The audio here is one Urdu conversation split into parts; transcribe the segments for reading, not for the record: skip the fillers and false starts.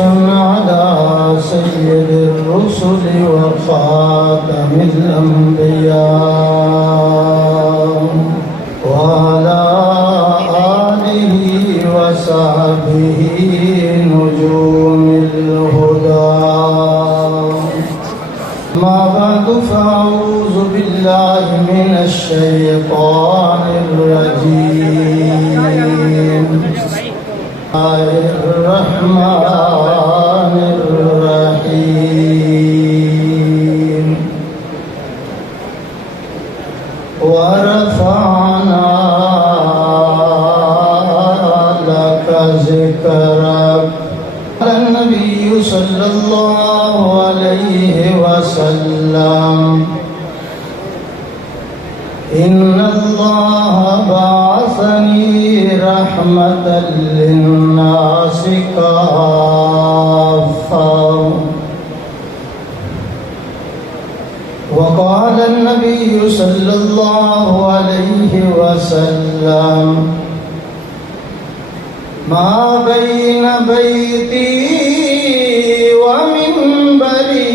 على سيد الرسل وخاتم الأنبياء وعلى آله وصحبه نجوم الهدى. ما بعد فأعوذ بالله من الشيطان الرجيم. الرحمن الرحيم. ورفعنا لك ذكرك. قال النبي صلى الله عليه وسلم إن الله بعثني رحمة للناس كافة. وقال النبي صلى الله عليه وسلم ما بين بيتي ومنبري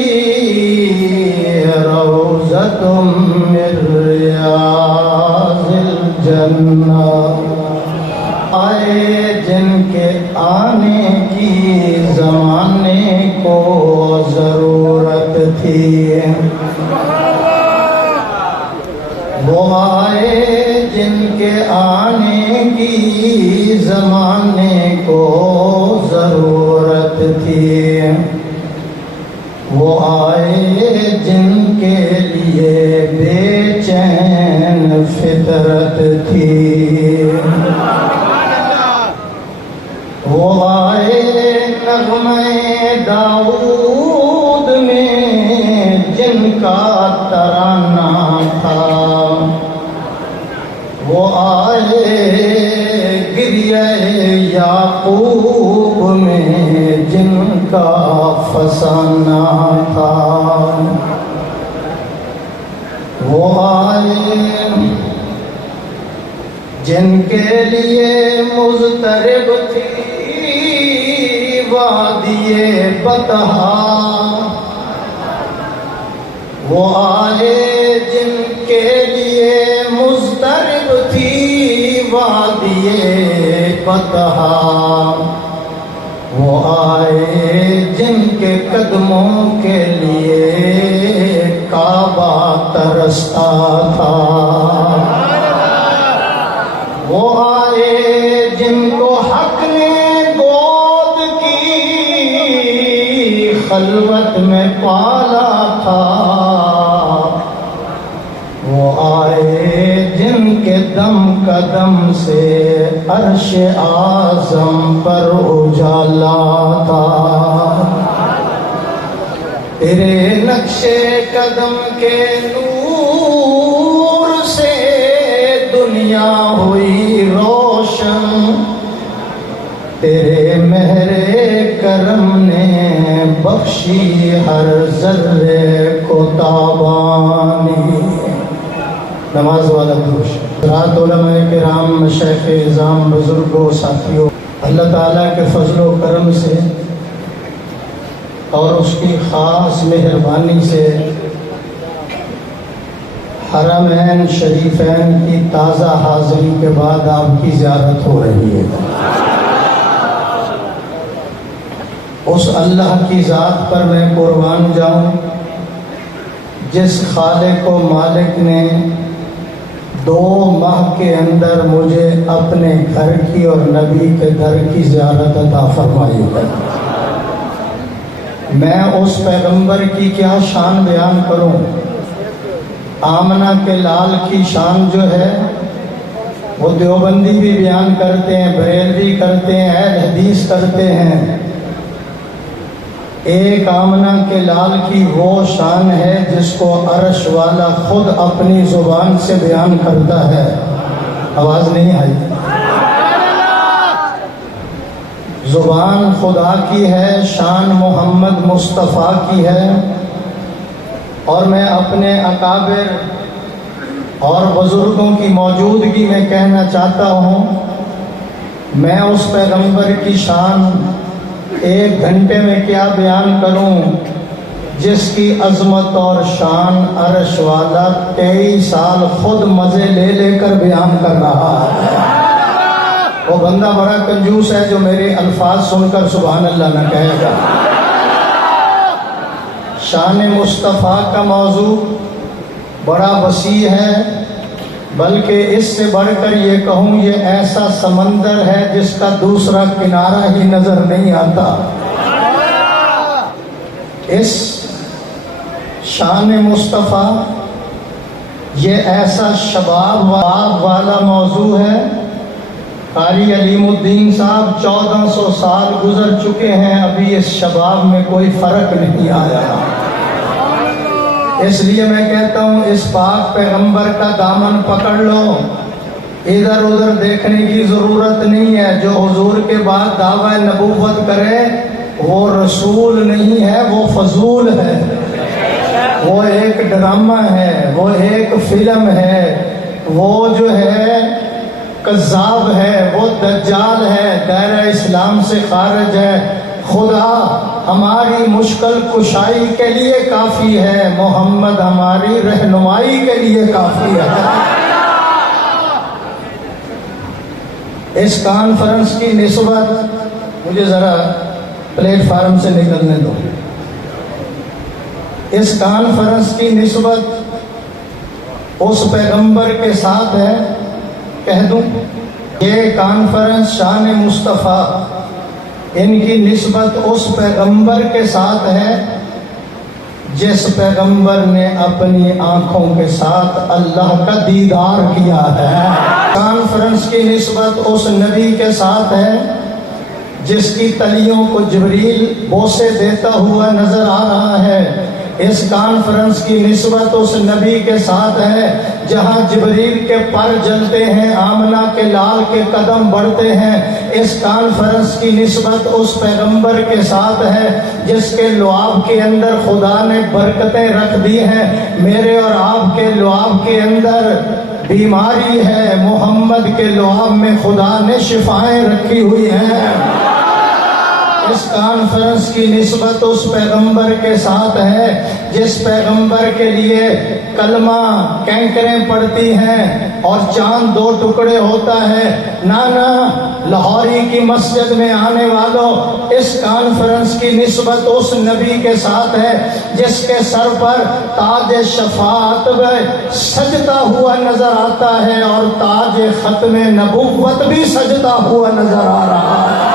روضة من ریاض الجنہ. آئے جن کے آنے کی زمانے کو ضرورت تھی، وہ آئے جن کے آنے کی زمانے کو ضرورت تھی، وہ آئے جن کے لیے بے چین فطرت تھی، وہ آئے نغمے داؤد میں جن کا ترانہ تھا، وہ آئے گریہ یعقوب میں جن کا فسانہ تھا، وہ آئے جن کے لیے مضطرب تھی وادی بطحا، وہ آئے جن کے لیے مضطرب تھی وادی بطحا، وہ آئے جن کے قدموں کے لیے کعبہ ترستا تھا، وہ آئے جن کو حق نے گود کی خلوت میں پالا تھا، وہ آئے جن کے دم قدم سے عرش اعظم پر اجالا تھا، تیرے نقش قدم کے نور سے دنیا ہوئی روشن، تیرے مہر کرم نے بخشی ہر ذرے کو تابانی. نماز والا دوش حضرات علماء کرام، مشائخ اعظام، بزرگوں، ساتھیوں، اللہ تعالیٰ کے فضل و کرم سے اور اس کی خاص مہربانی سے حرمین شریفین کی تازہ حاضری کے بعد آپ کی زیارت ہو رہی ہے. اس اللہ کی ذات پر میں قربان جاؤں جس خالق و مالک نے 2 ماہ کے اندر مجھے اپنے گھر کی اور نبی کے در کی زیارت عطا فرمائی ہے. میں اس پیغمبر کی کیا شان بیان کروں. آمنہ کے لال کی شان جو ہے وہ دیوبندی بھی بیان کرتے ہیں، بریلوی کرتے ہیں، اہل حدیث کرتے ہیں. ایک آمنہ کے لال کی وہ شان ہے جس کو عرش والا خود اپنی زبان سے بیان کرتا ہے. آواز نہیں آئی؟ زبان خدا کی ہے، شان محمد مصطفیٰ کی ہے. اور میں اپنے اکابر اور بزرگوں کی موجودگی میں کہنا چاہتا ہوں، میں اس پیغمبر کی شان ایک گھنٹے میں کیا بیان کروں جس کی عظمت اور شان عرش والا 23 سال خود مزے لے لے کر بیان کر رہا ہے۔ وہ بندہ بڑا کنجوس ہے جو میرے الفاظ سن کر سبحان اللہ نہ کہے گا۔ شان مصطفیٰ کا موضوع بڑا وسیع ہے، بلکہ اس سے بڑھ کر یہ کہوں یہ ایسا سمندر ہے جس کا دوسرا کنارہ ہی نظر نہیں آتا۔ اس شان مصطفیٰ یہ ایسا شباب والا موضوع ہے۔ قاری علیم الدین صاحب 1400 سال گزر چکے ہیں، ابھی اس شباب میں کوئی فرق نہیں آیا۔ اس لیے میں کہتا ہوں اس پاک پیغمبر کا دامن پکڑ لو، ادھر ادھر دیکھنے کی ضرورت نہیں ہے۔ جو حضور کے بعد دعویٰ نبوت کرے وہ رسول نہیں ہے، وہ فضول ہے، وہ ایک ڈرامہ ہے، وہ ایک فلم ہے، وہ جو ہے کذاب ہے، وہ دجال ہے، دائرہ اسلام سے خارج ہے۔ خدا ہماری مشکل کشائی کے لیے کافی ہے، محمد ہماری رہنمائی کے لیے کافی ہے۔ اس کانفرنس کی نسبت مجھے ذرا پلیٹ فارم سے نکلنے دو۔ اس کانفرنس کی نسبت اس پیغمبر کے ساتھ ہے، کہہ دوں یہ کانفرنس شان مصطفیٰ، ان کی نسبت اس پیغمبر کے ساتھ ہے جس پیغمبر نے اپنی آنکھوں کے ساتھ اللہ کا دیدار کیا ہے۔ کانفرنس کی نسبت اس نبی کے ساتھ ہے جس کی تلیوں کو جبریل بوسے دیتا ہوا نظر آ رہا ہے۔ اس کانفرنس کی نسبت اس نبی کے ساتھ ہے جہاں جبریل کے پر جلتے ہیں، آمنہ کے لال کے قدم بڑھتے ہیں۔ اس کانفرنس کی نسبت اس پیغمبر کے ساتھ ہے جس کے لعاب کے اندر خدا نے برکتیں رکھ دی ہیں۔ میرے اور آپ کے لعاب کے اندر بیماری ہے، محمد کے لعاب میں خدا نے شفائیں رکھی ہوئی ہیں۔ اس کانفرنس کی نسبت اس پیغمبر کے ساتھ ہے جس پیغمبر کے لیے کلمہ کینکریں پڑتی ہیں اور چاند 2 ٹکڑے ہوتا ہے۔ نانا لاہوری کی مسجد میں آنے والوں، اس کانفرنس کی نسبت اس نبی کے ساتھ ہے جس کے سر پر تاج شفاعت سجدہ ہوا نظر آتا ہے اور تاج ختم نبوت بھی سجدہ ہوا نظر آ رہا ہے۔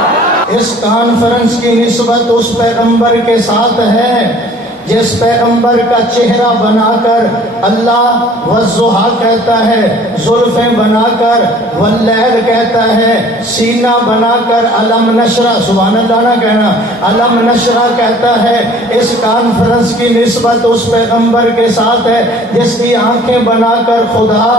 اس کانفرنس کی نسبت اس پیغمبر کے ساتھ ہے جس پیغمبر کا چہرہ بنا کر اللہ والضحیٰ کہتا ہے، زلفیں بنا کر واللیل کہتا ہے، سینہ بنا کر علم نشرہ، سبحان اللہ نہ کہنا، علم نشرہ کہتا ہے۔ اس کانفرنس کی نسبت اس پیغمبر کے ساتھ ہے جس کی آنکھیں بنا کر خدا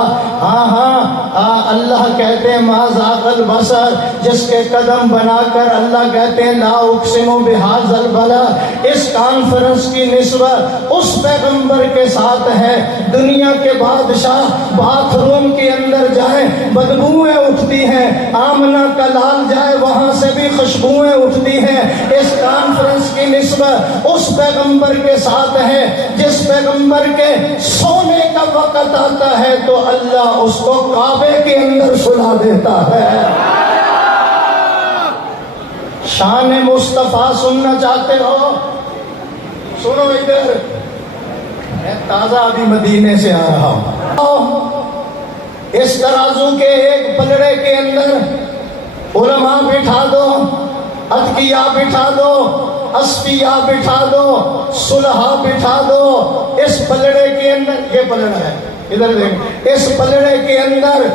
اللہ کہتے ہیں ما ذاق البصر، جس کے قدم بنا کر اللہ کہتے ہیں لا اقسم بہذا البلد۔ اس کانفرنس کی نسبت اس پیغمبر کے ساتھ ہے۔ دنیا کے بادشاہ باتھ روم کے اندر جائیں بدبوئیں اٹھتی ہیں، آمنہ کا لال جائے وہاں سے بھی خوشبوئیں اٹھتی ہیں۔ اس کانفرنس کی نسبت اس پیغمبر کے ساتھ ہے جس پیغمبر کے سونے کا وقت آتا ہے تو اللہ اس کو کعبے کے اندر سلا دیتا ہے۔ شان مصطفیٰ سننا چاہتے ہو؟ سنو ادھر، میں تازہ ابھی مدینے سے آ رہا ہوں۔ اس ترازو کے ایک پلڑے کے اندر علماء بٹھا دو، اتقیاء بٹھا دو، اصفیاء بٹھا دو، صلحاء بٹھا دو۔ اس پلڑے کے اندر، یہ پلڑا ہے ادھر دیکھ، اس پلڑے کے اندر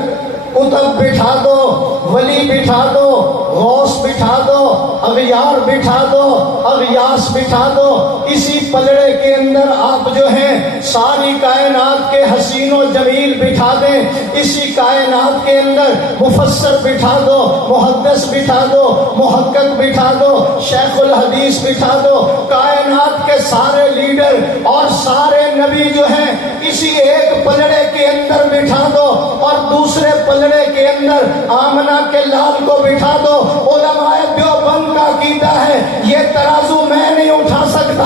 قطب بٹھا دو، ولی بٹھا دو، غوث بٹھا دو، اغیار بٹھا دو، اغیاس بٹھا دو۔ اسی پلڑے کے اندر آپ جو ہیں ساری کائنات کے حسین و جمیل بٹھا دیں۔ اسی کائنات کے اندر مفسر بٹھا دو، محدث بٹھا دو، محقق بٹھا دو، شیخ الحدیث بٹھا دو۔ کائنات کے سارے لیڈر اور سارے نبی جو ہیں اسی ایک پلڑے کے اندر بٹھا دو، اور دوسرے پلڑے کے اندر آمنہ کے لال کو بٹھا دو۔ علماء دیوبند بزرگوں کا عقیدہ ہے یہ ترازو میں نہیں اٹھا سکتا،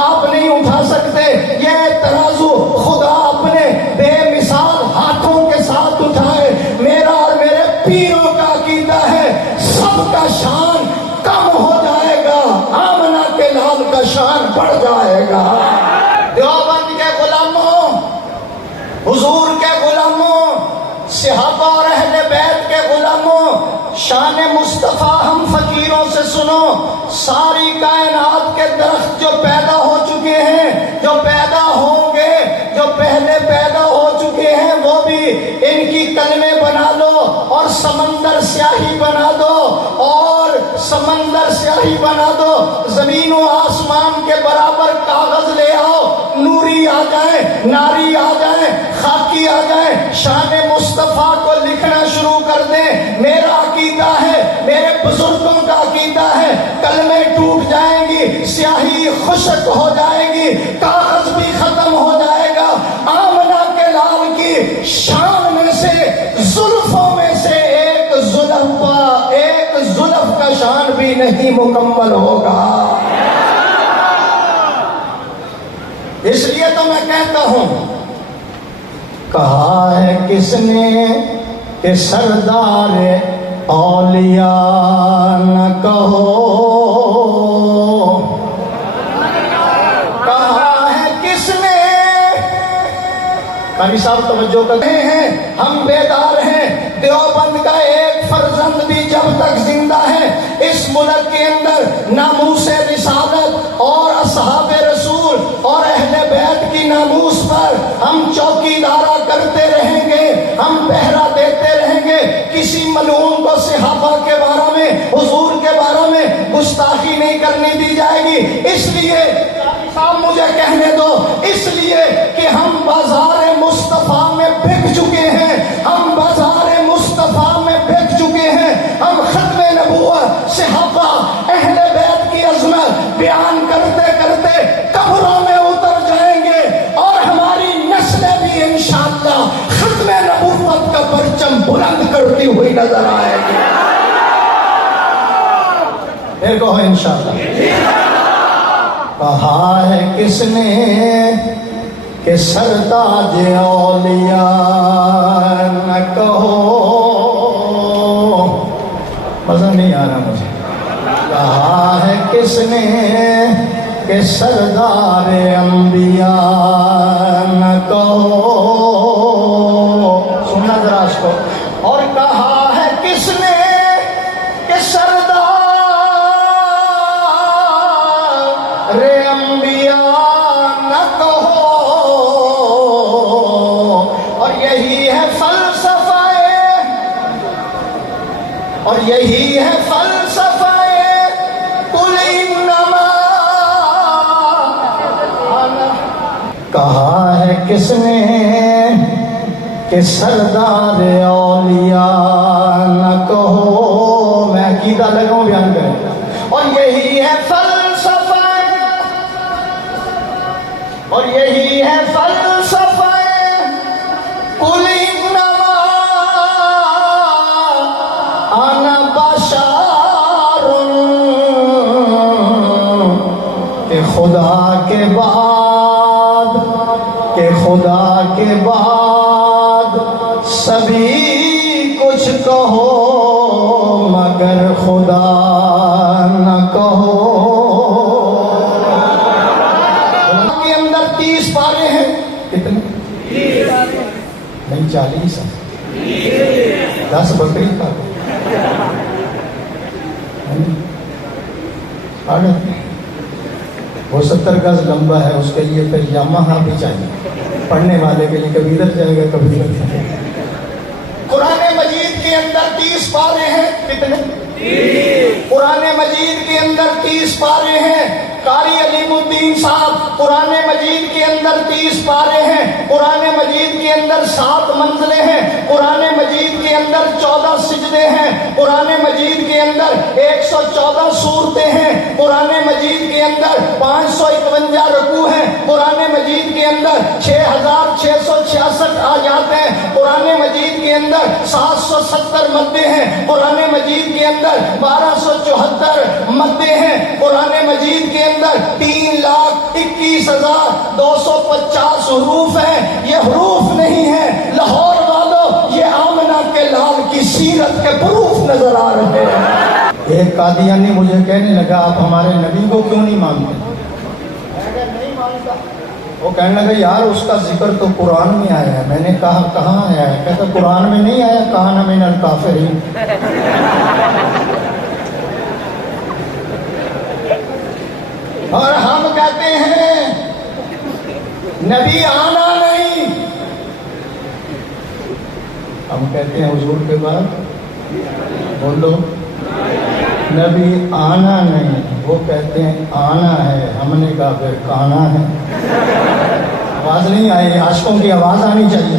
آپ نہیں اٹھا سکتے، یہ ترازو خدا اپنے بے مثال ہاتھوں کے ساتھ اٹھائے۔ میرا اور میرے پیروں کا عقیدہ ہے سب کا شان کم ہو جائے گا، آمنہ کے لال کا شان بڑھ جائے گا۔ دیوبند کے غلاموں، حضور کے غلاموں، صحابہ اور اہل بیت کے غلاموں، شان مصطفیٰ ہم فقیروں سے سنو۔ ساری کائنات کے درخت جو پیدا ہو چکے ہیں، جو پیدا ہوں گے، جو پہلے پیدا ہو چکے ہیں، وہ بھی ان کی کلمے بنا لو اور سمندر سیاہی بنا دو، اور سمندر سیاہی بنا دو، زمین و آسمان کے برابر کاغذ لے آؤ، نوری آ جائیں، ناری آ جائیں، خاکی آ جائیں، شان مصطفیٰ کو لکھنا شروع کر دیں۔ میرا عقیدہ ہے، میرے بزرگوں کا عقیدہ ہے، کلمے ٹوٹ جائیں گی، سیاہی خشک ہو جائے گی، کاغذ بھی ختم ہو جائے گا، آمنہ کے لال کی شان میں سے، زلفوں میں سے ایک زلف کا شان بھی نہیں مکمل ہوگا۔ اس لیے تو میں کہتا ہوں، کہا ہے کس نے کہ سردار اولیاء نہ کہو، کہا ہے کس نے، قاری صاحب توجہ کرتے ہیں، ہم بیدار ہیں، دیوبند کا ایک فرزند بھی جب تک زندہ ہے اس ملک کے اندر ناموس رسالت اور اصحاب رسول اور اہل بیت کی ناموس پر ہم چوکیدارا کرتے رہیں گے، ہم پہرا دیتے رہیں گے۔ کسی ملعون کو صحابہ کے بارے میں، حضور کے بارے میں گستاخی نہیں کرنے دی جائے گی۔ اس لیے صاحب مجھے کہنے دو، اس لیے کہ ہم بازار مصطفیٰ میں بک چکے ہیں، ہم بازار مصطفیٰ میں بک چکے ہیں، ہم ختم نبوت، صحابہ، اہل بیت کی عظمت بیان کرتے کرتے قبروں میں اتر جائیں گے، اور ہماری نسلیں بھی انشاءاللہ ختم نبوت کا پرچم بلند کرتی ہوئی نظر آئے گی۔ دیکھو انشاءاللہ۔ کہا ہے کس نے کہ سردار اولیاء نہ کہو، مزہ نہیں آ رہا مجھے۔ کہا ہے کس نے کہ سردار انبیاء نہ کہو، سننا ذرا اس کو، اور کہا ہے کس نے کہ سردار انبیاء نہ کہو، اور یہی ہے فلسفہ، اور یہی ہے فلسفہ قل انما انا۔ کہا ہے کس نے کہ سردار اولیاء نہ کہو، میں عقیدہ لگاؤں بیان کریں، اور یہی ہے فلسفہ، اور یہی ہے فلسفہ قل انما انا بشر، کہ خدا کے بعد، کہ خدا کے بعد سبھی کچھ کہو مگر خدا نہ کہو۔ کے اندر 30 پارے ہیں، کتنے؟ نہیں 40 ہیں، 10 بکری کا وہ 70 گز لمبا ہے، اس کے لیے پھر یامہا بھی چاہیے، پڑھنے والے کے لیے کبھی ادھر جائے گا کبھی ادھر جائے گا۔ قرآن مجید کے اندر 30 پارے ہیں، کتنے؟ قرآن مجید کے اندر 30 پارے ہیں، قاری علیم الدین صاحب قرآن مجید کے اندر 30 پارے ہیں، قرآن مجید کے اندر 7 منزلیں ہیں، قرآن مجید کے اندر 14 سجدے ہیں، قرآن مجید کے اندر 114 سورتیں ہیں، قرآن مجید کے اندر 551 رکوع ہیں، قرآن مجید کے اندر 6666 آیات ہیں، قرآن مجید کے اندر 770 مدیں ہیں، قرآن مجید کے اندر 1274 مدیں ہیں، قرآن مجید کے اندر 3,21,250 حروف ہیں۔ یہ حروف نہیں ہیں لاہور والوں، یہ آمنہ کے لال کی سیرت کے پروف نظر آ رہے ہیں۔ ایک قادیانی مجھے کہنے لگا آپ ہمارے نبی کو کیوں نہیں مانتے؟ نہیں مانتا۔ وہ کہنے لگا یار اس کا ذکر تو قرآن میں آیا ہے۔ میں نے کہا کہاں آیا ہے؟ کہتا قرآن میں نہیں آیا، کان من الکافرین۔ اور ہم کہتے ہیں نبی آنا نہیں، ہم کہتے ہیں حضور کے بعد بولو نبی آنا نہیں، وہ کہتے ہیں آنا ہے، ہم نے کہا پھر کانا ہے۔ آواز نہیں آئی، عاشقوں کی آواز آنی چاہیے۔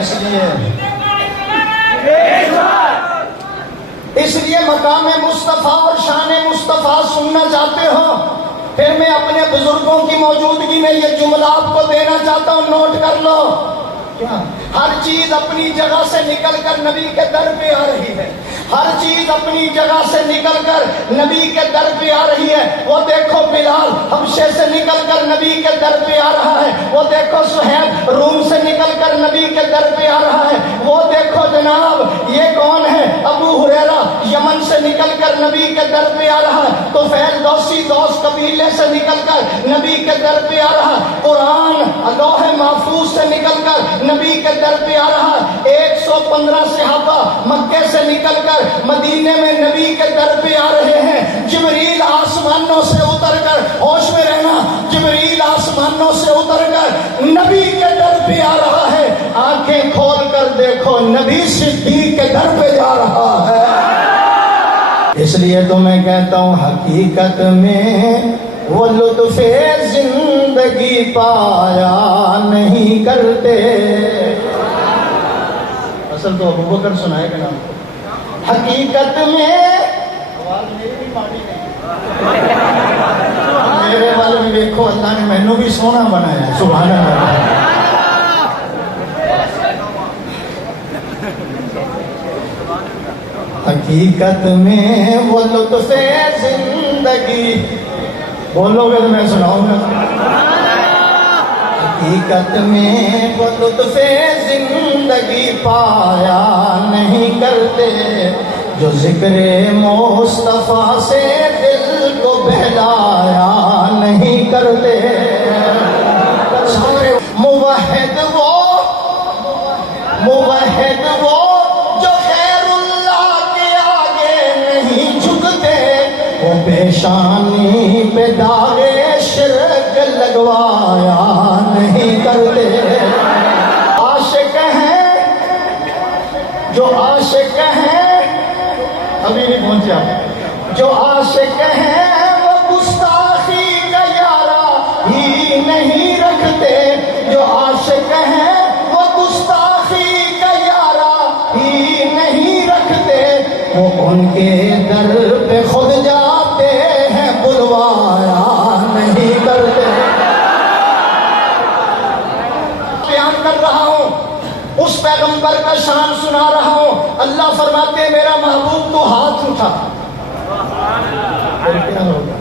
اس لیے مقام مصطفیٰ اور شان مصطفیٰ سننا چاہتے ہو، پھر میں اپنے بزرگوں کی موجودگی میں یہ جملہ آپ کو دینا چاہتا ہوں، نوٹ کر لو۔ ہر چیز اپنی جگہ سے نکل کر نبی کے در پہ آ رہی ہے، ہر چیز اپنی جگہ سے نکل کر نبی کے در پہ آ رہی ہے۔ وہ دیکھو بلال حبشے سے نکل کر نبی کے در پہ آ رہا ہے، وہ دیکھو سہیب روم سے نکل کر نبی کے در پہ آ رہا ہے، وہ دیکھو جناب یہ کون ہے ابو ہریرہ یمن سے نکل کر نبی کے در پہ آ رہا ہے، تو فیل دوسی دوس قبیلے سے نکل کر نبی کے در پہ آ رہا ہے، قرآن لوح محفوظ سے نکل کر نبی کے در پہ آ رہا ہے، 115 صحابہ مکے سے نکل کر مدینے میں نبی کے در پہ آ رہے ہیں۔ جبریل آسمانوں سے اتر کر، ہوش میں رہنا، جبریل آسمانوں سے اتر کر نبی کے در پہ آ رہا ہے۔ آنکھیں کھول کر دیکھو نبی صدیق کے در پہ جا رہا ہے۔ اس لیے تو میں کہتا ہوں حقیقت میں وہ لطف زندگی پایا نہیں کرتے۔ اصل تو ابوبکر سنائے گا نام، حقیقت میں آواز میری بھی مانی نہیں، میرے والے بھی دیکھو اللہ نے مینوں بھی سونا بنایا، سبحان اللہ۔ حقیقت میں وہ لطف زندگی، بولو گے تو میں سناؤں گا۔ حقیقت میں وہ لطف زندگی پایا نہیں کرتے، جو ذکر مصطفیٰ سے دل کو بہلایا نہیں کرتے۔ موحد وہ جو خیر اللہ کے آگے نہیں جھکتے، وہ پیشانی پہ داغ شرک لگوایا نہیں کرتے۔ عاشق ہیں جو عاشق ہیں، ابھی نہیں پہنچا، جو عاشق ہیں وہ گستاخی کا یارہ ہی نہیں رکھتے، جو عاشق ہیں وہ گستاخی کا یارہ ہی نہیں رکھتے، وہ ان کے در پہ خود جاتے ہیں بلوایا نہیں کرتے۔ بیان کر رہا ہوں، اس پیغمبر کا شان سنا رہا ہوں۔ اللہ فرماتے ہیں میرا محبوب تو ہاتھ اٹھا، پھر کیا ہوگا؟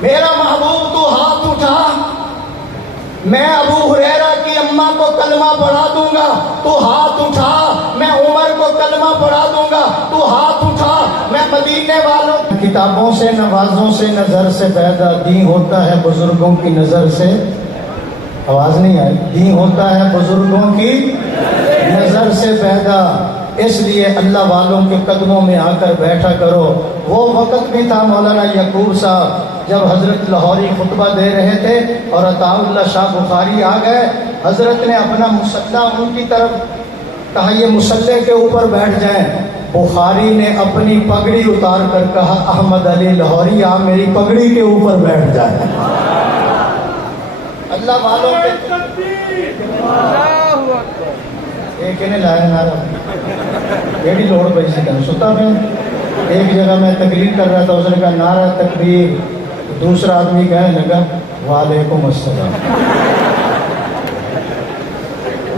میرا محبوب تو ہاتھ اٹھا، میں ابو ہریرہ کی اماں کو کلمہ پڑھا دوں گا، تو ہاتھ اٹھا، میں عمر کو کلمہ پڑھا دوں گا، تو ہاتھ اٹھا، میں مدینے والوں کتابوں سے نوازوں سے نظر سے پیدا، دین ہوتا ہے بزرگوں کی نظر سے، آواز نہیں آئی، دین ہوتا ہے بزرگوں کی نظر سے پیدا۔ اس لیے اللہ والوں کے قدموں میں آ کر بیٹھا کرو۔ وہ وقت بھی تھا مولانا یعقوب صاحب جب حضرت لاہوری خطبہ دے رہے تھے اور عطا اللہ شاہ بخاری آ گئے، حضرت نے اپنا مصلح ان کی طرف کہا یہ مصلح کے اوپر بیٹھ جائیں۔ بخاری نے اپنی پگڑی اتار کر کہا احمد علی لاہوری آپ میری پگڑی کے اوپر بیٹھ جائیں. اللہ والوں کے ایک نے لایا نعرہ ایڈی لوڑ پئی سی کہنا ستا میں ایک جگہ میں تقریر کر رہا تھا اس نے کہا نعرہ تکبیر دوسرا آدمی کہنے لگا وعلیکم السلام.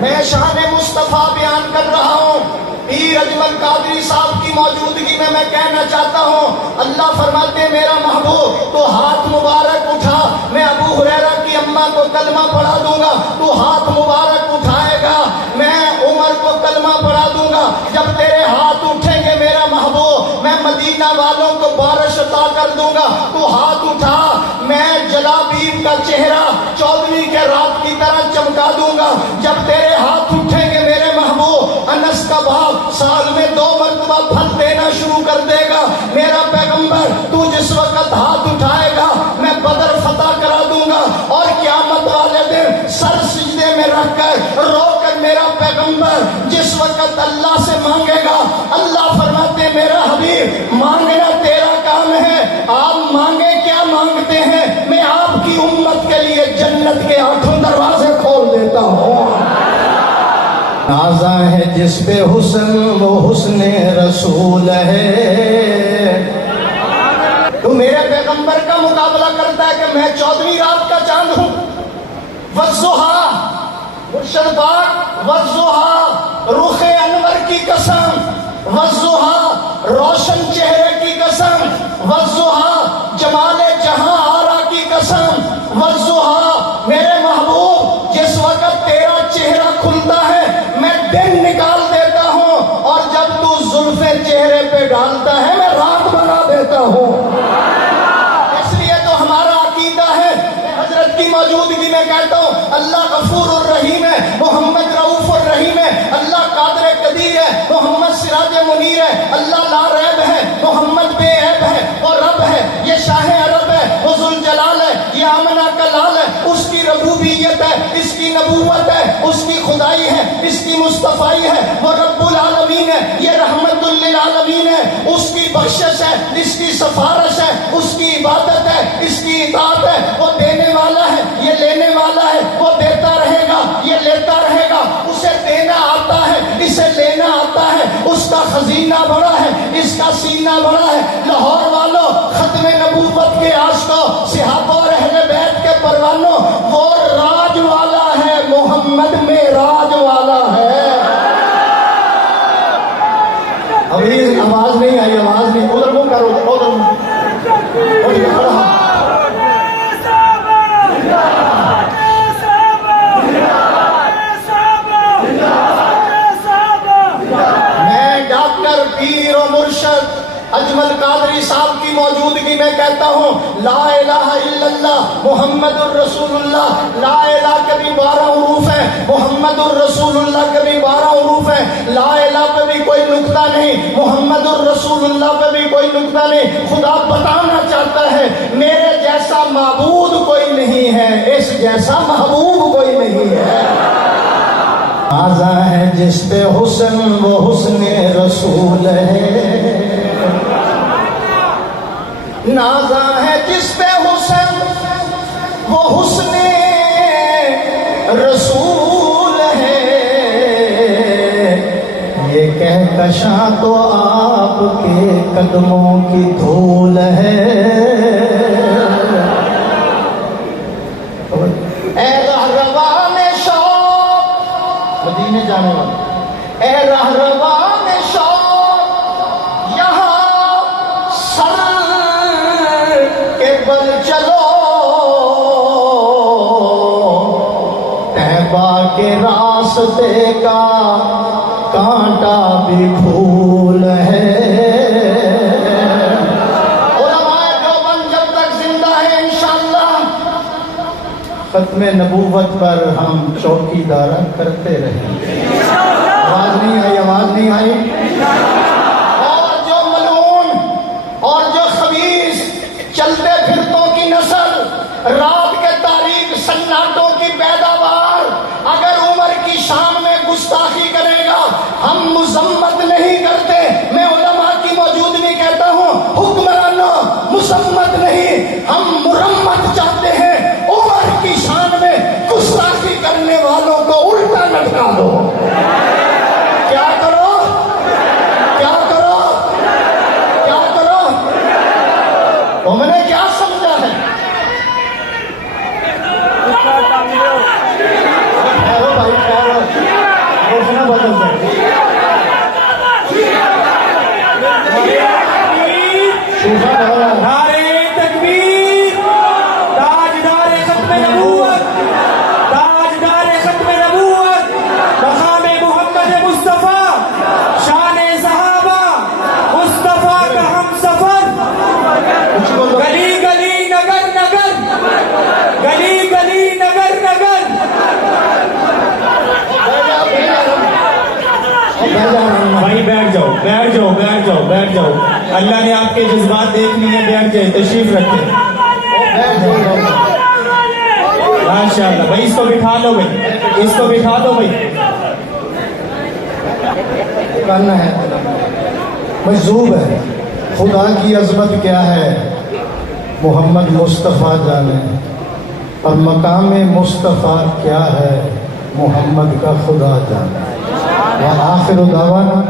میں شان مصطفیٰ بیان کر رہا ہوں. پیر اجمل قادری صاحب کی موجودگی میں کہنا چاہتا ہوں اللہ فرماتے ہیں میرا محبوب تو ہاتھ مبارک اٹھا میں ابو ہریرہ کی اماں کو کلمہ پڑھا دوں گا تو ہاتھ مبارک اٹھائے گا میں عمر کو کلمہ پڑھا دوں گا. جب تیرے ہاتھ اٹھیں گے میرا محبوب میں مدینہ والوں کو بارش عطا کر دوں گا. تو ہاتھ اٹھا میں جلابیب کا چہرہ چودھویں کے رات کی طرح چمکا دوں گا. جب تیرے ہاتھ اٹھیں گے میرے محبوب انس کا باپ سال میں 2 مرتبہ پھل دینا شروع کر دے گا. میرا پیغمبر تو جس وقت ہاتھ اٹھائے گا میں بدر فتح کرا دوں گا اور قیامت والے دن سر سجدے میں رکھ کر رو کر میرا پیغمبر جس وقت اللہ سے مانگے گا اللہ فرماتے ہیں میرا حبیب مانگنا تیرا کام ہے آپ مانگے کیا مانگتے ہیں میں آپ کی امت کے لیے جنت کے 8 دروازے کھول دیتا ہوں. نازا ہے جس پہ حسن وہ حسن رسول ہے. تو میرے پیغمبر کا مقابلہ کرتا ہے کہ میں 14ویں رات کا چاند ہوں. والضحیٰ مرشد پاک والضحیٰ رخ انور کی قسم والضحیٰ روشن چہرے کی قسم والضحیٰ جمال جہاں آرا کی قسم والضحیٰ میرے محبوب جس وقت تیرا چہرہ کھلتا ہے میں دن نکال دیتا ہوں اور جب تو زلفیں چہرے پہ ڈالتا ہے میں رات بنا دیتا ہوں. اس لیے تو ہمارا عقیدہ ہے حضرت کی موجودگی میں کہتا ہوں اللہ غفور الرحیم ہے محمد رؤوف الرحیم ہے اللہ قادر قدیر ہے محمد سراج منیر ہے اللہ لا ریب ہے محمد بے عیب ہے وہ رب ہے یہ شاہ عرب ہے وہ ذوالجلال ہے یہ آمنہ کا لال ہے اس کی ربوبیت ہے اس کی نبوت ہے اس کی خدائی ہے اس کی مصطفائی ہے وہ رب العالمین ہے یہ رحمت للعالمین ہے اس کی بخشش ہے اس کی سفارش ہے اس کی عبادت ہے اس کی اطاعت ہے وہ دینے والا ہے یہ لینے والا ہے وہ دیتا رہے گا یہ لیتا رہے گا اسے دینا آتا ہے اسے لینا آتا ہے اس کا خزینہ بڑا ہے اس کا سینہ بڑا ہے. لاہور والوں ختم نبوت کے عاشقوں صحابہ اور اہل بیت کے پروانوں وہ راج والا ہے محمد میں راج والا ہے. ابھی آواز نہیں آئی آواز نہیں ادھر منہ کرو پیر و مرشد اجمل قادری صاحب کی موجودگی میں کہتا ہوں لا الہ الا اللہ محمد الرسول اللہ. لا الہ کے بھی 12 حروف ہیں محمد الرسول اللہ کے بھی 12 حروف ہیں. لا الہ پہ بھی کوئی نقطہ نہیں محمد الرسول اللہ پہ بھی کوئی نقطہ نہیں. خدا بتانا چاہتا ہے میرے جیسا معبود کوئی نہیں ہے اس جیسا محبوب کوئی نہیں ہے. نازا ہے جس پہ حسن وہ حسن رسول ہے. نازا ہے جس پہ حسن وہ حسن رسول ہے. یہ کہکشاں تو آپ کے قدموں کی دھول ہے. اے رہروان شوق مدینے جانے والا اے رہروان شوق یہاں سر کے بل چلو طیبہ کے راستے کا کانٹا بھی پھول ہے. علماء دیوبند جب تک زندہ ہے انشاءاللہ ختم نبوت پر ہم چوکی دارہ کرتے رہیں. آواز نہیں آئی آواز نہیں آئی. اور جو ملعون اور جو خبیث چلتے پھرتوں کی نسل رات کے تاریک سناٹوں کی پیداوار اگر عمر کی شام میں گستاخی کرے گا ہم مذمت نہیں کرتے. میں نعرے تکبیر، تاجدار ختم نبوت، تاجدار ختم نبوت، مقام محمد مصطفیٰ، شان صحابہ، مصطفیٰ کا ہم سفر، گلی گلی نگر نگر، گلی گلی نگر نگر، بھائی بیٹھ جاؤ بیٹھ جاؤ بیٹھ جاؤ بیٹھ جاؤ، اللہ نے آپ کے جذبات دیکھ لیے، بیٹھ جائے، تشریف رکھیں ماشاء اللہ۔ بھائی اس کو بٹھا لو، بھائی اس کو بٹھا دو بھائی۔ کرنا ہے مجذوب ہے، خدا کی عظمت کیا ہے محمد مصطفیٰ جانے، اور مقام مصطفیٰ کیا ہے محمد کا خدا جانے۔ وآخر دعوانا